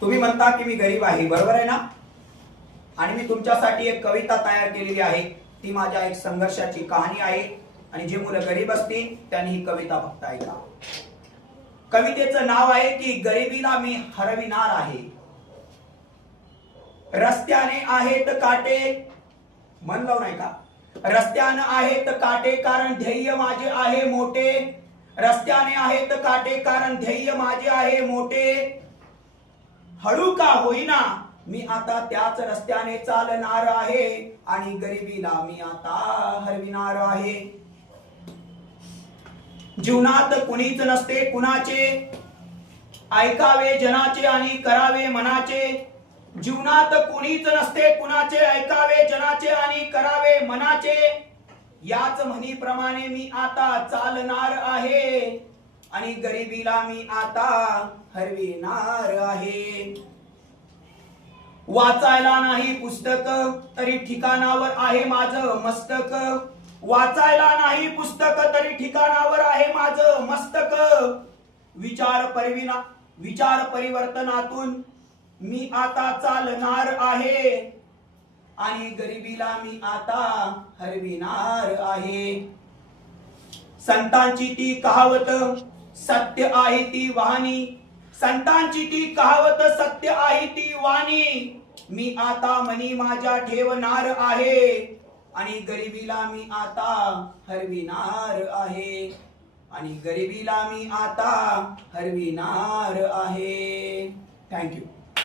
तुम्ही म्हणता की मी गरीब आहे, बरोबर आहे ना? आणि मी तुमच्यासाठी एक कविता तयार केलेली आहे. ती माझ्या एक संघर्षाची कहाणी आहे आणि जे मुलं गरीब असतील त्यांनी ही कविता फक्त ऐका. कवितेचं नाव आहे की गरिबीला मी हरविणार आहे. रस्त्याने आहेत काटे, मन लावून ऐका. रस्त्याने आहेत काटे कारण ध्येय माझे आहे मोठे. रस्त्याने आहेत काटे कारण ध्येय माझे आहे मोठे. हळू का होईना मी आता त्याच रस्त्याने चालणार आहे आणि गरिबीला मी आता हरविणार आहे. जीवनात कुणीच नसते कुणाचे, ऐकावे जनाचे आणि करावे मनाचे. जीवनात कुणीच नसते कुणाचे, ऐकावे जनाचे आणि करावे मनाचे. याच म्हणीप्रमाणे मी आता चालणार आहे आणि गरिबीला मी आता हरविणार आहे. वाचायला नाही पुस्तक तरी ठिकाणावर आहे माझं मस्तक. वाचायला नाही पुस्तक तरी ठिकाणावर आहे माझं मस्तक. विचार परिवर्तनातून मी आता चालणार आहे आणि गरिबीला मी आता हरविणार आहे. संतांची ती कहावत सत्य आहे ती वाणी. संतांची ती कहावत सत्य आहे ती वाणी. मी आता मनी माझ्या ठेवणार आहे आणि गरिबीला मी आता हरविणार आहे आणि गरिबीला मी आता हरविणार आहे. थँक्यू.